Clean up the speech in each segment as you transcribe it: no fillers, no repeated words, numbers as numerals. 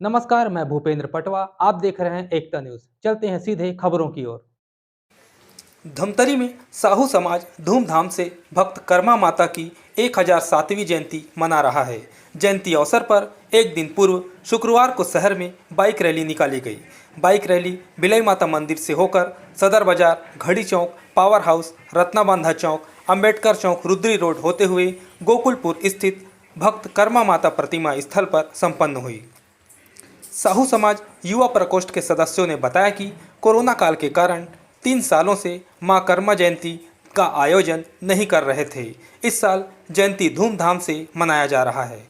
नमस्कार, मैं भूपेंद्र पटवा। आप देख रहे हैं एकता न्यूज। चलते हैं सीधे खबरों की ओर। धमतरी में साहू समाज धूमधाम से भक्त कर्मा माता की 1007वीं जयंती मना रहा है। जयंती अवसर पर एक दिन पूर्व शुक्रवार को शहर में बाइक रैली निकाली गई। बाइक रैली बिलई माता मंदिर से होकर सदर बाजार, घड़ी चौक, पावर हाउस, रत्नाबांधा चौक, अंबेडकर चौक, रुद्री रोड होते हुए गोकुलपुर स्थित भक्त कर्मा माता प्रतिमा स्थल पर संपन्न हुई। साहू समाज युवा प्रकोष्ठ के सदस्यों ने बताया कि कोरोना काल के कारण 3 सालों से मां कर्मा जयंती का आयोजन नहीं कर रहे थे। इस साल जयंती धूमधाम से मनाया जा रहा है।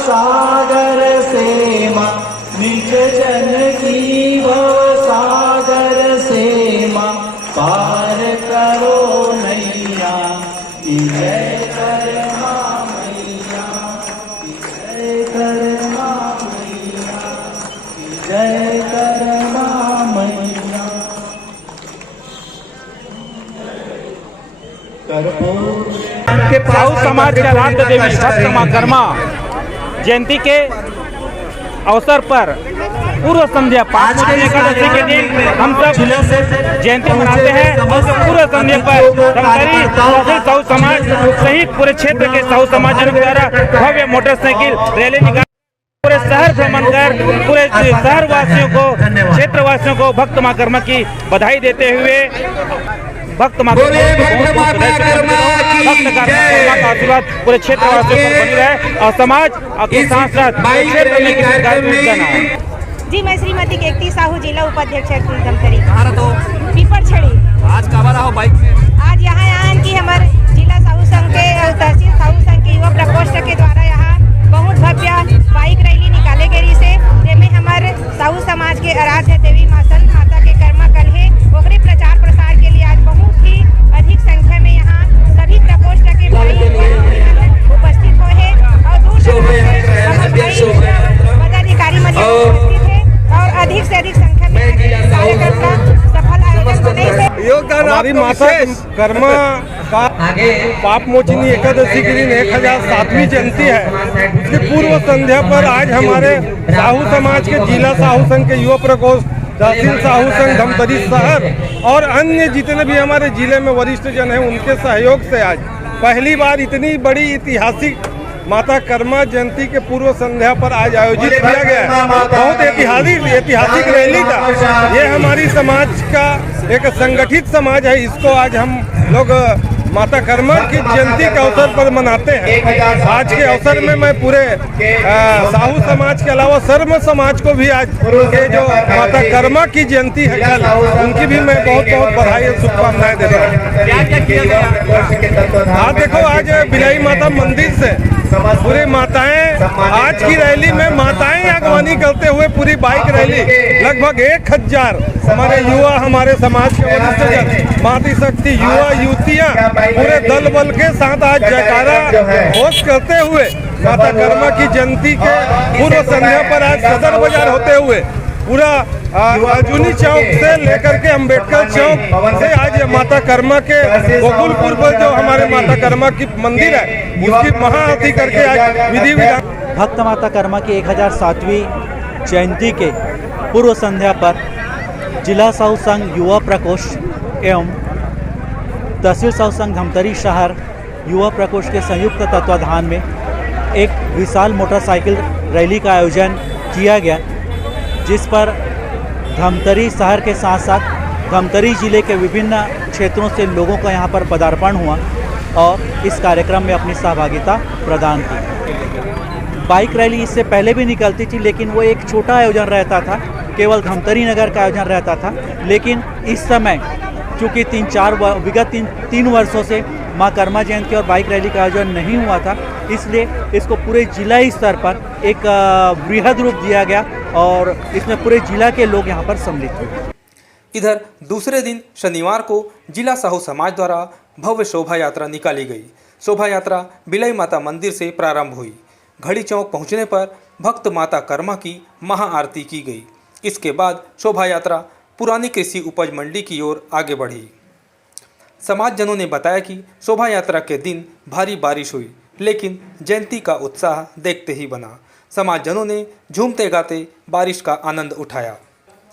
सागर से मां निज जन की सागर से मां पार करो नैया। जय कर मां मैया, जय करमा मैया जय करमा मैया साहू समाज के आराध्य देवी भक्त मां कर्मा जयंती के अवसर पर पूर्व संध्या 5 एकादशी के दिन हम सब जयंती मनाते हैं और पूर्व संध्या पर धमतरी तहसील साहू समाज सहित पूरे क्षेत्र के साहू समाजों द्वारा भव्य मोटरसाइकिल रैली निकाल पूरे शहर भ्रमण कर पूरे शहर वासियों को क्षेत्र वासियों को भक्त मां कर्मा की बधाई देते हुए भक्त मां कर्मा का आशीर्वाद पूरे क्षेत्र वासियों पर बनी रहे और समाज के साथ साथ क्षेत्र में किसी कार्यक्रम ना है। जी मैं श्रीमती केकती साहू जिला उपाध्यक्ष धमतरी पीपर छड़ी आज का हो बाइक में आज यहाँ आन की हमारे जिला साहू संघ के तहसील साहू संघ के युवा प्रकोष्ठ के द्वारा यहाँ बहुत भव्य बाइक रैली निकाले गई से जिसमें हमारे साहू समाज के आराध्य देवी माता के कर्मा कल है ओकरे प्रचार प्रसार के लिए आज बहुत ही अधिक संख्या में यहाँ सभी प्रकोष्ठ के उपस्थित हुए हैं और दूर पदाधिकारी उपस्थित है और अधिक से अधिक संख्या में कार्यक्रम का सफल आयोजन होने से योगदान हमारी माता कर्मा का पाप मोचनी एकादशी के दिन 1007वीं जयंती है। उसकी पूर्व संध्या पर आज हमारे साहू समाज के जिला साहू संघ के युवा प्रकोष्ठ तहसील साहू संघ धमतरी शहर और अन्य जितने भी हमारे जिले में वरिष्ठ जन हैं उनके सहयोग से आज पहली बार इतनी बड़ी ऐतिहासिक माता कर्मा जयंती के पूर्व संध्या पर आज आयोजित किया गया है। बहुत ऐतिहासिक रैली था। ये हमारी समाज का एक संगठित समाज है। इसको आज हम लोग माता कर्मा की जयंती के अवसर पर मनाते हैं। आज के अवसर में मैं पूरे साहू समाज के अलावा सर्व समाज को भी आज के जो माता कर्मा की जयंती है कल उनकी भी मैं बहुत बहुत बधाई और शुभकामनाएं देता हूँ। आज देखो आज बिलाई माता मंदिर से पूरी माताएं आज की रैली में माताएं अगवानी करते हुए पूरी बाइक रैली लगभग 1000 हमारे युवा हमारे समाज के वरिष्ठ जन मातृ शक्ति युवा युवतियां पूरे दल बल के साथ आज जयकारा घोष करते हुए माता कर्मा की जयंती के पूर्व संध्या पर आज सदर बाजार होते हुए पूरा अर्जुनी चौक से लेकर के अम्बेडकर चौक से आज माता कर्मा के गोकुलपुर पर जो हमारे माता कर्मा की मंदिर है उसकी महाआरती करके आज विधि विधान भक्त माता कर्मा की 1007वीं जयंती के पूर्व संध्या पर जिला साहू संघ युवा प्रकोष्ठ एवं तहसील साहू संघ धमतरी शहर युवा प्रकोष्ठ के संयुक्त तत्वाधान में एक विशाल मोटरसाइकिल रैली का आयोजन किया गया, जिस पर धमतरी शहर के साथ साथ धमतरी जिले के विभिन्न क्षेत्रों से लोगों का यहां पर पदार्पण हुआ और इस कार्यक्रम में अपनी सहभागिता प्रदान की। बाइक रैली इससे पहले भी निकलती थी, लेकिन वो एक छोटा आयोजन रहता था, केवल धमतरी नगर का आयोजन रहता था। लेकिन इस समय चूँकि विगत तीन वर्षों से माँ कर्मा जयंती और बाइक रैली का आयोजन नहीं हुआ था, इसलिए इसको पूरे जिला स्तर पर एक बृहद रूप दिया गया और इसमें पूरे जिला के लोग यहाँ पर सम्मिलित हुए। इधर दूसरे दिन शनिवार को जिला साहू समाज द्वारा भव्य शोभा यात्रा निकाली गई। शोभा यात्रा बिलाई माता मंदिर से प्रारंभ हुई। घड़ी चौक पहुंचने पर भक्त माता कर्मा की महाआरती की गई। इसके बाद शोभा यात्रा पुरानी कृषि उपज मंडी की ओर आगे बढ़ी। समाजजनों ने बताया कि शोभा यात्रा के दिन भारी बारिश हुई, लेकिन जयंती का उत्साह देखते ही बना। समाजजनों ने झूमते गाते बारिश का आनंद उठाया।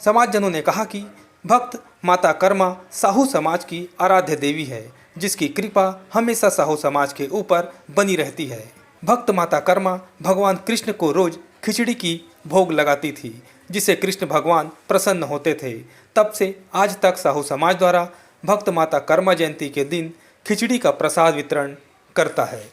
समाजजनों ने कहा कि भक्त माता कर्मा साहू समाज की आराध्य देवी है, जिसकी कृपा हमेशा साहू समाज के ऊपर बनी रहती है। भक्त माता कर्मा भगवान कृष्ण को रोज खिचड़ी की भोग लगाती थी, जिसे कृष्ण भगवान प्रसन्न होते थे। तब से आज तक साहू समाज द्वारा भक्त माता कर्मा जयंती के दिन खिचड़ी का प्रसाद वितरण करता है।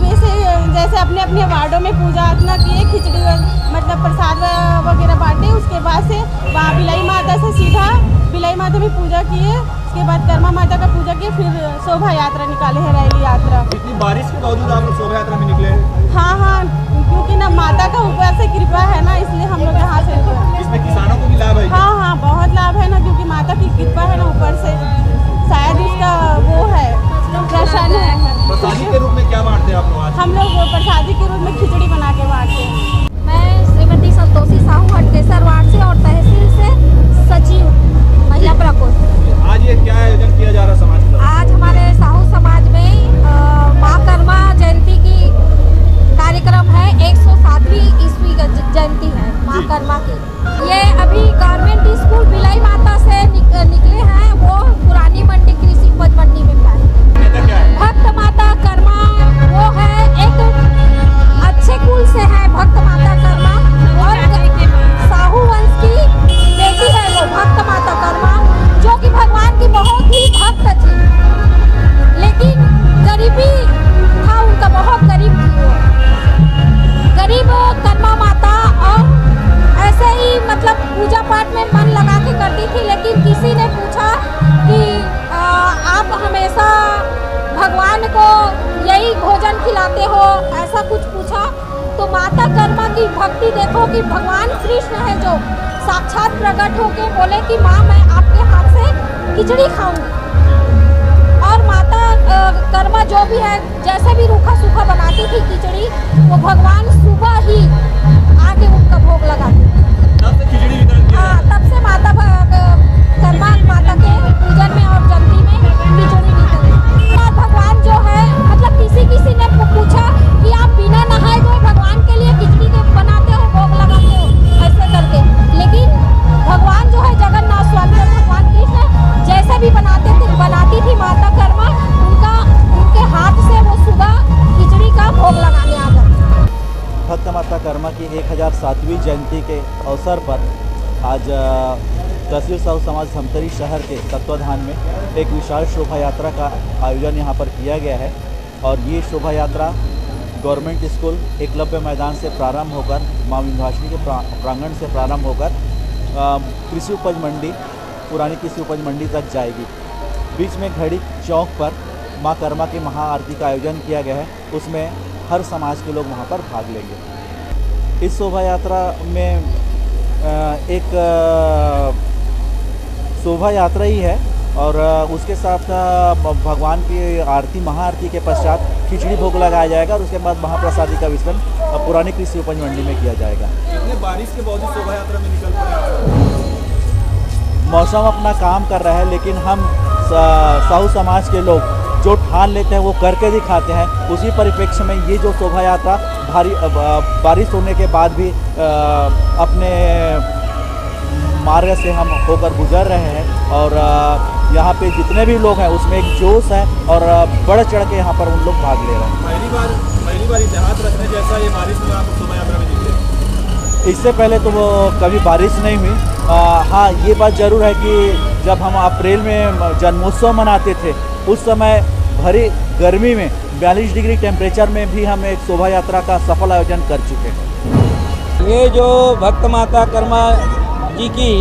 सुबह से जैसे अपने अपने वार्डों में पूजा अर्चना किए, खिचड़ी मतलब प्रसाद वगैरह बांटे। उसके बाद से वहाँ बिलाई माता से सीधा बिलाई माता में पूजा किए। उसके बाद कर्मा माता का पूजा किए, फिर शोभा यात्रा निकाले हैं, रैली यात्रा। इतनी बारिश के बावजूद आप लोग शोभा यात्रा में निकले? हाँ हाँ, क्योंकि ना माता का ऊपर से कृपा है ना, इसलिए हम लोग यहाँ से। इसमें किसानों को भी लाभ है? हाँ हाँ, बहुत लाभ है ना, क्योंकि माता की कृपा है ना ऊपर से, शायद इसका वो है प्रसन्न है। प्रसादी के रूप में क्या बांटते हैं आप लोग आज? हम लोग प्रसादी के रूप में खिचड़ी बना के बांटते हैं। मैं श्रीमती संतोषी साहू हटकेसर वार्ड से और तहसील से सचिव महिला प्रकोष्ठ। आज ये क्या आयोजन किया जा रहा है समाज का? आज हमारे साहू समाज में माँ कर्मा जयंती की कार्यक्रम है। 107वीं ईस्वी जयंती है माँ कर्मा की। ये अभी गवर्नमेंट स्कूल बिलाई माता से निकले हैं, वो पुरानी मंडी कृषि उपज मंडी में भक्त माता कर्मा वो है, एक अच्छे कुल से है भक्त माता कर्मा, और साहू वंश की बेटी है वो भक्त माता कर्मा, जो कि भगवान की बहुत ही भक्त थी। लेकिन गरीबी था उनका, बहुत गरीब थी वो, गरीब कर्मा माता, और ऐसे ही मतलब पूजा पाठ में मन लगा के करती थी। लेकिन किसी ने पूछा कि आप हमेशा भगवान को यही भोजन खिलाते हो, ऐसा कुछ पूछा। तो माता कर्मा की भक्ति देखो कि भगवान कृष्ण है जो साक्षात प्रकट होके बोले कि माँ मैं आपके हाथ से खिचड़ी खाऊंगी। और माता कर्मा जो भी है, जैसे भी रूखा सूखा बनाती थी खिचड़ी, वो भगवान सुबह ही आके उनका भोग लगाती। तब से खिचड़ी वितरण किया? हाँ, तब से माता कर्मा माता के पूजन में और जयंती में खिचड़ी वितरण। भगवान जो है, मतलब किसी ने पूछा कि आप बिना नहाए धोए भगवान के लिए खिचड़ी बनाते हो, भोग लगाते हो, ऐसे करके। लेकिन भगवान जो है जगन्नाथ स्वामी और भगवान कृष्ण जैसे भी बनाती थी माता कर्मा, उनके हाथ से वो सुबह खिचड़ी का भोग लगाने आ जाते। भक्त माता कर्मा की 1007वीं जयंती के अवसर पर आज तहसील साहू समाज धमतरी शहर के तत्वाधान में एक विशाल शोभा यात्रा का आयोजन यहाँ पर किया गया है। और ये शोभा यात्रा गवर्नमेंट स्कूल एकलव्य मैदान से प्रारंभ होकर माँ विंध्यवासिनी के प्रांगण से प्रारंभ होकर कृषि उपज मंडी, पुरानी कृषि उपज मंडी तक जाएगी। बीच में घड़ी चौक पर माँ कर्मा की महाआरती का आयोजन किया गया है, उसमें हर समाज के लोग वहाँ पर भाग लेंगे। इस शोभा यात्रा में एक शोभा यात्रा ही है, और उसके साथ भगवान की आरती, महाआरती के पश्चात खिचड़ी भोग लगाया जाएगा, और उसके बाद महाप्रसादी का वितरण पुरानी कृषि उपज मंडी में किया जाएगा। इतने बारिश के बावजूद शोभा यात्रा में निकल पड़े? मौसम अपना काम कर रहा है, लेकिन हम साहू समाज के लोग जो ठान लेते हैं वो करके दिखाते हैं। उसी परिप्रेक्ष्य में ये जो शोभा यात्रा भारी बारिश होने के बाद भी अपने मार्ग से हम होकर गुजर रहे हैं, और यहाँ पे जितने भी लोग हैं उसमें एक जोश है, और बढ़ चढ़ के यहाँ पर उन लोग भाग ले रहे हैं। पहली बार इतिहास रचने जैसा ये बारिश में आप शोभा यात्रा में निकले? इससे पहले तो वो कभी बारिश नहीं हुई। हाँ, ये बात ज़रूर है कि जब हम अप्रैल में जन्मोत्सव मनाते थे, उस समय भरी गर्मी में 42 डिग्री टेम्परेचर में भी हम एक शोभा यात्रा का सफल आयोजन कर चुके हैं। ये जो भक्त माता कर्मा जी की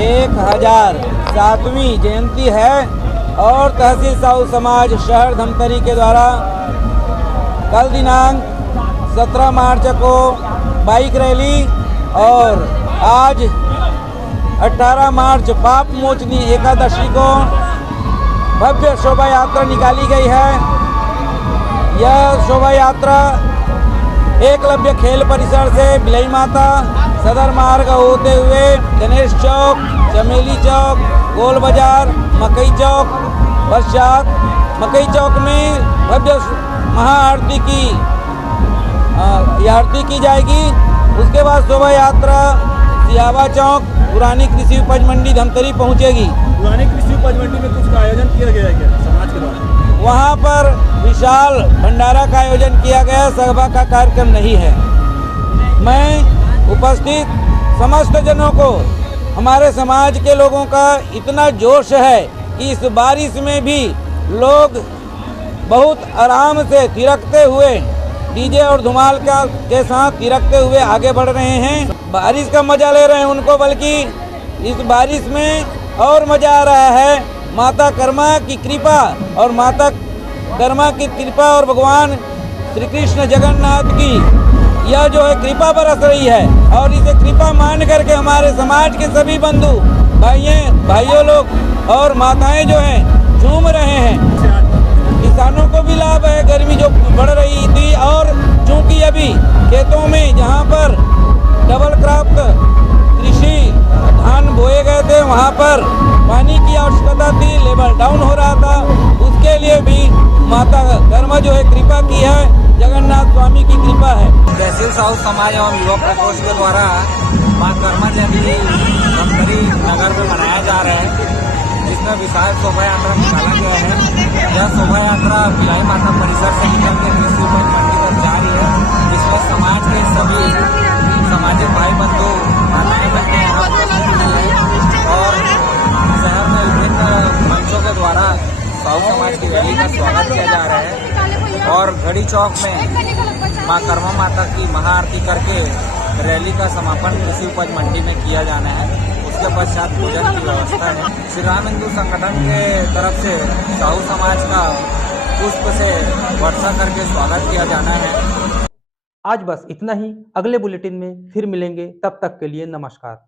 1007वीं जयंती है, और तहसील साहू समाज शहर धमतरी के द्वारा कल दिनांक 17 मार्च को बाइक रैली और आज 18 मार्च पाप मोचनी एकादशी को भव्य शोभा यात्रा निकाली गई है। यह शोभा यात्रा एकलव्य खेल परिसर से बिलाई माता सदर मार्ग होते हुए गणेश चौक, चमेली चौक, गोल बाजार, मकई चौक, पश्चात मकई चौक में भव्य महाआरती की जाएगी। उसके बाद शोभा यात्रा सियावा चौक, पुरानी कृषि उपज मंडी धमतरी पहुंचेगी। पुरानी कृषि उपज मंडी में कुछ आयोजन किया गया है क्या समाज के द्वारा? वहाँ पर विशाल भंडारा का आयोजन किया गया, सभा का कार्यक्रम नहीं है। मैं उपस्थित समस्त जनों को, हमारे समाज के लोगों का इतना जोश है कि इस बारिश में भी लोग बहुत आराम से थिरकते हुए डीजे और धुमाल के साथ थिरकते हुए आगे बढ़ रहे हैं। बारिश का मजा ले रहे हैं उनको, बल्कि इस बारिश में और मजा आ रहा है। माता कर्मा की कृपा और माता कर्मा की कृपा और भगवान श्री कृष्ण जगन्नाथ की यह जो है कृपा बरस रही है, और इसे कृपा मान करके हमारे समाज के सभी बंधु भाइयों लोग और माताएं जो हैं झूम रहे हैं। किसानों को भी लाभ है, गर्मी जो बढ़ रही थी, और चूंकि अभी खेतों में जहां पर डबल क्रॉप कृषि धान बोए गए थे वहां पर पानी की आवश्यकता थी, लेवल डाउन हो रहा था, उसके लिए भी माता कर्मा जो है कृपा की है, जगन्नाथ स्वामी की कृपा है। तहसील साहू समाज एवं युवा प्रकोष्ठ के द्वारा माँ कर्मा जयंती धमतरी नगर में मनाया जा रहा है, जिसमें विशाल शोभा यात्रा निकाला गया है। यह शोभा यात्रा भिलाई माता परिसर से निकल के कृषि उपज मंडी तक जा रही है, जिसमें समाज के सभी सामाजिक भाई बंधु माताएं बहनें यहाँ उपस्थित हैं, और शहर में विभिन्न मंचों के द्वारा साहू समाज की रैली का स्वागत किया जा रहा है, और घड़ी चौक में माँ कर्मा माता की महाआरती करके रैली का समापन कृषि उपज मंडी में किया जाना है। उसके पश्चात भोजन की व्यवस्था है। श्री राम हिंदू संगठन के तरफ से साहू समाज का पुष्प से वर्षा करके स्वागत किया जाना है। आज बस इतना ही। अगले बुलेटिन में फिर मिलेंगे, तब तक के लिए नमस्कार।